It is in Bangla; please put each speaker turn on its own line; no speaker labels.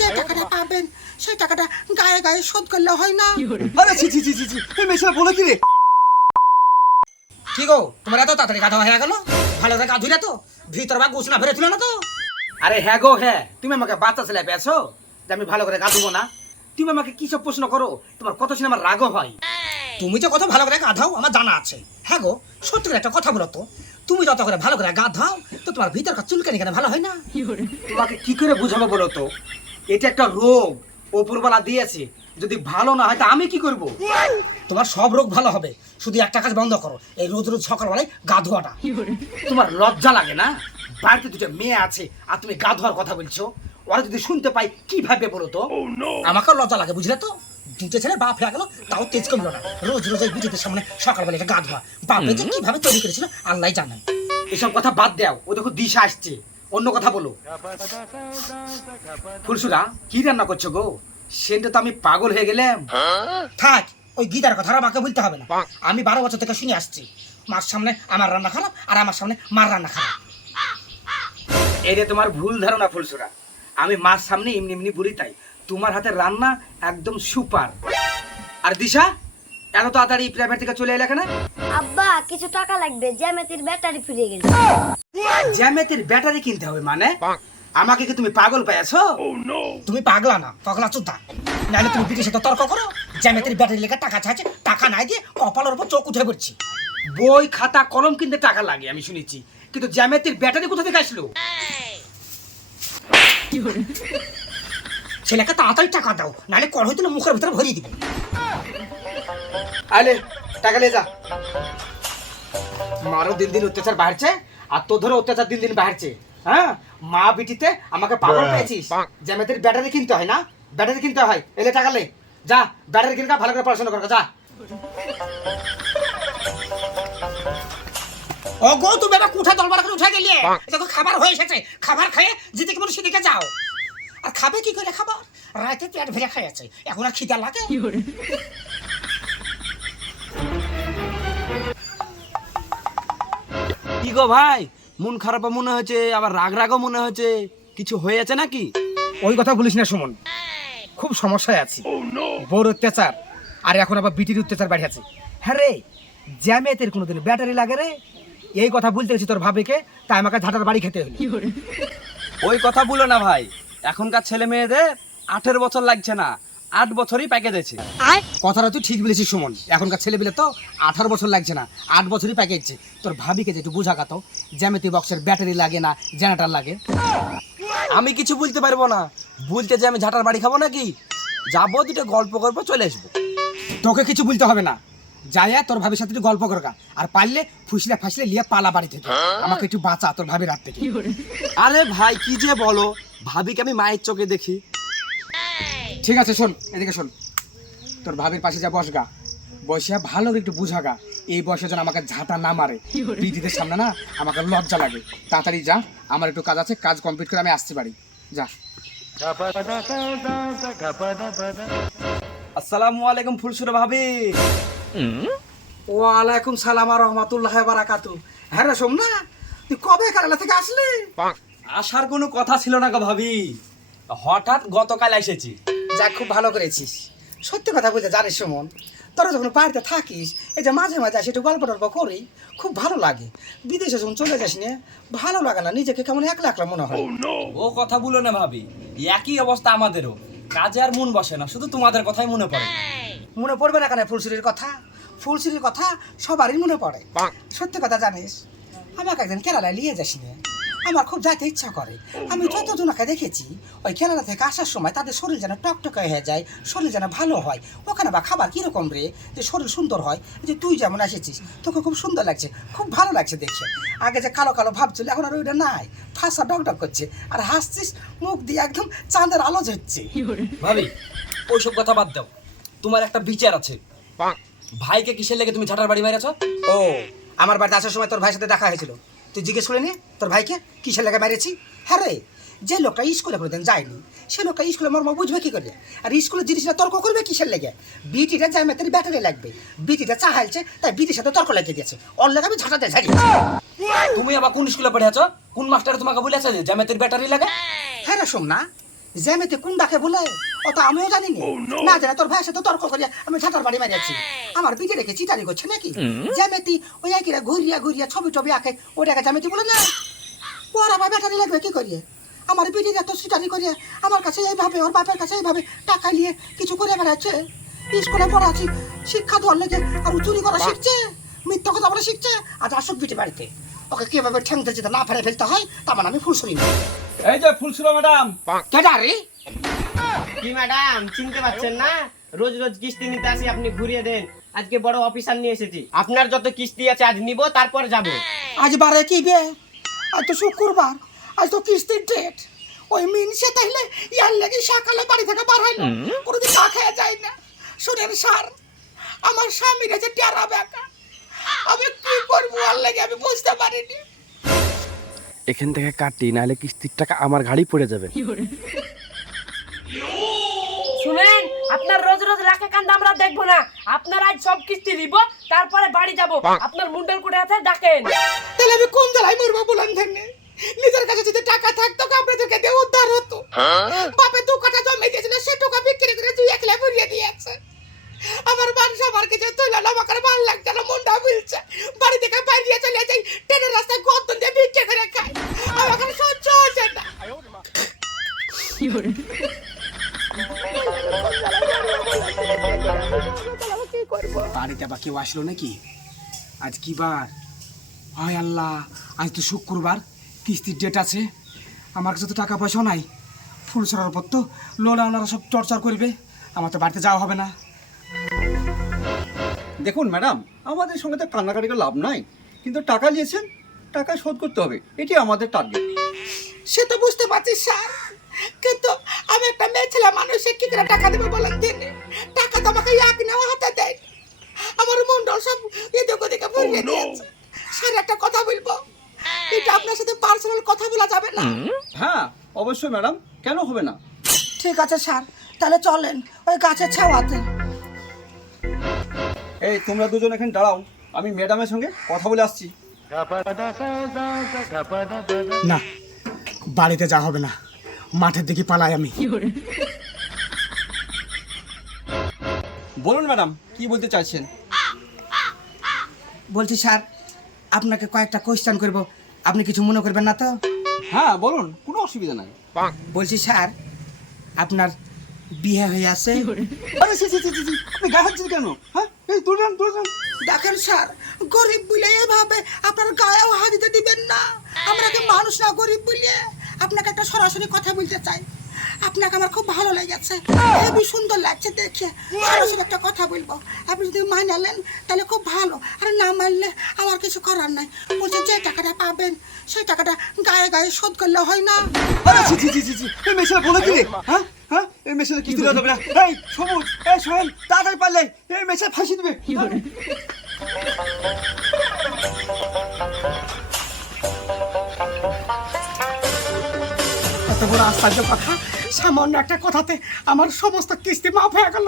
যে টাকাটা পাবেন সেই টাকাটা গায়ে গায়ে শোধ করলে হয় না।
আরে ছি ছি ছি ছি ছি। এই বলে কি রে?
কি গো তোমার এত তাড়াতাড়ি গাধা হয়ে গেল? ভালো করে তো ভিতর বা গুছনা ভরে ছিল না তো।
আরে হ্যাঁ গো হ্যাঁ। তুমি আমাকে বাচ্চা ছেলে পেয়েছ যে আমি ভালো করে গাধুবো না। তুমি আমাকে কি সব প্রশ্ন করো? তোমার কত শুনে আমার রাগও হয়।
তুমি তো কত ভালো করে গাধাও আমার জানা আছে। হ্যাঁ গো সত্যি করে একটা কথা বলো তো। তুমি যত করে ভালো করে গাধাও তো তোমার ভিতরকার চুলকানি কেন ভালো হয় না?
তোমাকে কি করে বুঝাবো বলো তো? এটা একটা রোগ। ওপরবেলা দিয়েছে। যদি ভালো না হয় তা আমি কি করব?
তোমার সব রোগ ভালো হবে। শুধু একটা কাজ বন্ধ করো। এই রোজ রোজ সকালবেলায় গা ধোয়াটা।
তোমার লজ্জা লাগে না? বাড়িতে দুটো মেয়ে আছে আর তুমি গা ধোয়ার কথা বলছো। ওরা যদি শুনতে পাই কি ভাববে বলো তো?
আমাকেও লজ্জা লাগে বুঝলে তো? দুটো ছেলে বাপ হয়ে গেল তাও তেজ কমলো না। রোজ রোজ এই বিটিদের সামনে সকালবেলা এটা গা ধোয়া। বাপে যে কীভাবে তৈরি করেছিল আল্লাহ জানে।
এসব কথা বাদ দাও। ও দেখো দিশা আসছে। অন্য কথা বলো। ফুলসুরা কি রান্না করছ গো? সেটা তো আমি পাগল হয়ে গেলাম।
থাক ওই গীতার কথা আমাকে বলতে হবে না। আমি বারো বছর থেকে শুনে আসছি। মার সামনে আমার রান্না খারাপ আর আমার সামনে মার রান্না খারাপ।
এটা তোমার ভুল ধারণা ফুলসুরা আমি মার সামনে এমনি এমনি বলি তাই। তোমার হাতে রান্না একদম সুপার। আর দিশা এত তাড়াতাড়ি প্রাইভেট থেকে চলে এলে কেনা?
আব্বা কিছু টাকা লাগবে জ্যামিতির ব্যাটারি ফিরে গেছে।
জ্যামেতির ব্যাটারি কিনতে হবে মানে? আমাকে কি তুমি পাগল পেয়েছ
তুমি পাগলা না পাগলা চুদা নাহলে তুমি বিটির সাথে তর্ক করো জ্যামেতির ব্যাটারি লেখা টাকা চাইছে টাকা নাই দিয়ে কপালের উপর চোখ উঠে পড়ছি।
বই খাতা কলম কিনতে টাকা লাগে আমি শুনেছি। কিন্তু জ্যামেতির ব্যাটারি কোথা থেকে আসলো?
ছেলেকে তাড়াতাড়ি টাকা দাও নাহলে কল হইতে মুখের ভিতরে ভরিয়ে দিবে।
আলে টাকা লে যা। মারো দিন দিন অত্যাচার বাড়ছে আর তোর ধরে অত্যাচার দিন দিন বাড়ছে হ্যাঁ? মা বিটিতে আমাকে পাগল পেয়েছিস। জ্যামেতির ব্যাটারি কিনতে হয় না? ব্যাটারি কিনতে হয় এলে টাকা লে। যা ব্যাটারি কিনকা ভালো করে পড়াশোনা কর যা।
ও গো তুমি এবার কুঠা দলবার করে উঠে গেলিয়ে দেখো খাবার হয়ে এসেছে। খাবার খেয়ে যেতে কেমন সেদিকে যাও। আর খাবে কি করে খাবার? রাতে পেট ভরে খাইছে এখন আর খিদা লাগে?
কি গো ভাই? মন খারাপও মনে হয়েছে আবার রাগ রাগও মনে হয়েছে কিছু হয়েছে নাকি?
ওই কথা বলিস না সুমন। খুব সমস্যায় আছি। বড় অত্যাচার আর এখন আবার বিটির অত্যাচার বাড়িয়েছে হ্যাঁ রে জ্যামেতের কোনোদিন ব্যাটারি লাগে রে? এই কথা বলতে গেছি তোর ভাবিকে তাই আমাকে ঝাঁটার বাড়ি খেতে হলো।
ওই কথা বলো না ভাই এখনকার ছেলে মেয়েদের আঠেরো বছর লাগছে না। আট বছরই প্যাকে দিয়েছে
কথাটা তুই ঠিক বলেছিস সুমন। এখনকার ছেলেপিলে তো আঠারো বছর লাগছে না আট বছরই প্যাকেজছে তোর ভাবিকে যে একটু বোঝা কাতো জ্যামিতি বক্সের ব্যাটারি লাগে না জেনারেটার লাগে।
আমি কিছু বলতে পারব না। বলতে যে আমি ঝাঁটার বাড়ি খাব নাকি? যাব দুটো গল্প করব চলে আসব।
তোকে কিছু বলতে হবে না। যাইয়া তোর ভাবির সাথে একটু গল্প করকা আর পারলে ফুসলে ফাসলে লিয়ে পালা বাড়ি থেকে। আমাকে একটু বাঁচা তোর ভাবির হাত থেকে।
আরে ভাই কি যে বলো? ভাবিকে আমি মায়ের চোখে দেখি।
ঠিক আছে শোন এদিকে শোন। তোর ভাবির পাশে যা বস গা বসে ভালো করে একটু বুঝাগা এই বয়সে যেন আমাকে ঝাঁটা না মারে। দিদিদের সামনে না আমাকে লজ্জা লাগে। তাড়াতাড়ি যা আমার একটু কাজ আছে কাজ কমপ্লিট করে আমি আসতে পারি যা।
আসসালামু আলাইকুম ফুলসুরে ভাবি।
ওয়ালাইকুম সালাম আর রহমাতুল্লাহ বারাকাতু। হ্যাঁ রে সোমনা তুই কবে কেরালা থেকে আসলি?
আসার কোনো কথা ছিল না গো ভাবি। হঠাৎ গতকাল এসেছি।
যাক খুব ভালো করেছিস। সত্যি কথা বলতে জানিস সুমন তোরা যখন বাড়িতে থাকিস এই যে মাঝে মাঝে আসি একটু গল্প টল্প করি খুব ভালো লাগে। বিদেশে যখন চলে যাস নিয়ে ভালো লাগে না নিজেকে কেমন একলা একলা মনে হয়।
ও কথা বলো না ভাবি একই অবস্থা আমাদেরও। কাজে আর মন বসে না শুধু তোমাদের কথাই মনে পড়ে।
মনে পড়বে না কেন ফুলসুরির কথা? ফুলসুরির কথা সবারই মনে পড়ে। সত্যি কথা জানিস আমাকে একদিন কেরালায় নিয়ে যাস নিয়ে আমার খুব যাইতে ইচ্ছা করে। আমি যতজনকে দেখেছি ওই কেরালা থেকে আসার সময় তাদের শরীর যেন টকটকে হয়ে যায় শরীর যেন ভালো হয়। ওখানে বা খাবার কীরকম রে? যে শরীর সুন্দর হয় যে তুই যেমন এসেছিস তোকে খুব সুন্দর লাগছে খুব ভালো লাগছে দেখে। আগে যে কালো কালো ভাবছিল এখন আর ওইটা নাই। ফাঁসা ডক ডক করছে আর হাসছিস মুখ দিয়ে একদম চাঁদের আলো ঝরছে।
ভাবি ওইসব কথা বাদ দাও। তোমার একটা বিচার আছে। ভাইকে কিসের লেগে তুমি ঝাটার বাড়ি মেরেছ
ও আমার বাড়িতে আসার সময় তোর ভাইয়ের সাথে দেখা হয়েছিল। তুই জিজ্ঞেস করে নি তোর ভাইকে কিসের লেগে মেরেছি? হ্যাঁ রে যে লোকটা স্কুলে কোনোদিন যায়নি সে লোকটা স্কুলে মর্ম বুঝবে কী করে? আর স্কুলের জিনিসটা তর্ক করবে কিসের লেগে? বিটিটা জ্যামেতের ব্যাটারি লাগবে বিটিটা চাহাইছে তাই বিটির সাথে তর্ক লাগিয়ে দিয়েছে। ওর লেগে আমি ঝাঁটাতে ঝাড়ি
তুমি আবার কোন স্কুলে পড়ে আছো? কোন মাস্টার তোমাকে বলেছে যে ব্যাটারি লাগে?
হ্যাঁ রে শোন না জ্যামিতি কোনটাকে বলে? অত আমিও জানি নি। না জানে তোর ভাইয়ের সাথে তর্ক করিয়া আমি ঝাঁটার বাড়ি মারিয়াছি। আমার বিটে রেখে চিটারি করছে নাকি? জ্যামিতি ওই একইরা ঘুরিয়া ঘুরিয়া ছবি টবি আঁকে ওটাকে জ্যামিতি বলে না? ওর আবার ব্যাটারি লাগবে কি করিয়ে? আমার বিটির এত করিয়ে আমার কাছে এইভাবে ওর বাপের কাছে এইভাবে টাকা নিয়ে কিছু করে বেড়াচ্ছে। স্কুলে পড়াচ্ছি শিক্ষা দেওয়ার লেগে আর চুরি করা শিখছে মিথ্যা কথা বলে শিখছে আজ আসুক বিটি বাড়িতে। ওকে কীভাবে ঠ্যাং না ফেলে ফেলতে হয় তার মানে আমি ফুলসুরি না।
এই যে ফুলসুরা ম্যাডাম।
কেডা রে?
কি ম্যাডাম চিনতে পারছেন না? রোজ রোজ কিস্তি নিতে আসি আপনি ঘুরিয়ে দেন। আজকে বড় অফিসার নিয়ে এসেছি। আপনার যত কিস্তি আছে আজ নিব তারপর যাব।
আজ বারে কি বে? আজ তো শুক্রবার আজ তো কিস্তির ডেট ওই মিনসে তাইলে ইয়ার লেগে সকালে বাড়ি থেকে বার হইল। কোনোদিন না খেয়ে যায় না। শুনেন স্যার আমার স্বামীর যে টেরা বেকা। আমি কি করব? আর লেগে আমি বুঝতে পারিনি।
এখান থেকে কাটি নাহলে কিস্তির টাকা আমার গাড়ি পড়ে যাবে।
শুনেন আপনার রোজ রোজ রাখা কান্দা আমরা দেখব না। আপনার আজ সব কিস্তি দিব তারপরে বাড়ি যাব। আপনার মুন্ডেল কুড়ে আছে ডাকেন।
তাহলে আমি কোন জ্বালায় মরবো বলেন নিজের কাছে যদি টাকা থাকতো আপনাদেরকে দিয়ে উদ্ধার হতো। বাপে দু কাটা জমে দিয়েছিল সে টাকা
বাড়িতে আবার কেউ আসলো নাকি? আজ কি বার? হায় আল্লাহ আজ তো শুক্রবার কিস্তির ডেট আছে। আমার কাছে তো টাকা পয়সাও নাই। ফুল সরার পর তো লোলা ওনারা সব টর্চার করবে। আমার তো বাড়িতে যাওয়া হবে না।
দেখুন ম্যাডাম আমাদের সঙ্গে তো কান্নাকাটি করে লাভ নাই। কিন্তু টাকা নিয়েছেন টাকা শোধ করতে হবে। এটি আমাদের টার্গেট
সে তো বুঝতে পারছি স্যার। কিন্তু আমি একটা মেয়ে ছেলে মানুষে কি করে টাকা দেবে বলেন দিন টাকা তো আমাকে এক নেওয়া হাতে দেয় আমার মন্ডল সব এদিক দিয়েছে স্যার একটা কথা বলব? এটা আপনার সাথে পার্সোনাল কথা বলা যাবে না?
হ্যাঁ অবশ্যই ম্যাডাম। কেন হবে না?
ঠিক আছে স্যার। তাহলে চলেন ওই গাছের ছাওয়াতে।
এই তোমরা দুজন এখানে দাঁড়াও। আমি ম্যাডামের সঙ্গে কথা বলে আসছি।
না বাড়িতে যাওয়া হবে না। মাঠের দিকে পালাই আমি।
বলুন ম্যাডাম কি বলতে চাইছেন?
বলছি স্যার আপনাকে কয়েকটা কোয়েশ্চেন করব। আপনি কিছু মনে করবেন না তো?
হ্যাঁ বলুন কোনো অসুবিধা নাই।
বলছি স্যার আপনার বিয়ে হয়ে আছে।
আরে সি সি সি, সি, সি, আপনি গায়ে হাত কেন? হ্যাঁ এই দূর যান দূর
দেখেন স্যার গরিব বলে এভাবে আপনার গায়েও হাত দিতে দিবেন না। আমরা কি মানুষ না গরিব বলে আপনাকে একটা সরাসরি কথা বলতে চাই। আপনাকে আমার খুব ভালো লেগেছে। খুবই সুন্দর লাগছে দেখে। সরাসরি একটা কথা বলব। আপনি যদি মানালেন তাহলে খুব ভালো। আর না মানলে আমার কিছু করার নাই। বলছে যে টাকাটা পাবেন সেই টাকাটা গায়ে গায়ে শোধ করলে হয় না।
বলে দিলে? হ্যাঁ? হ্যাঁ? এই মেশিনে কি দিলে হবে না এই সবুজ এই সোহেল তাড়াতাড়ি পারলে এই মেশিনে ফাঁসি দিবে।
এত বড় আশ্চর্য কথা। সামান্য একটা কথাতে আমার সমস্ত কিস্তি মাফ হয়ে গেল।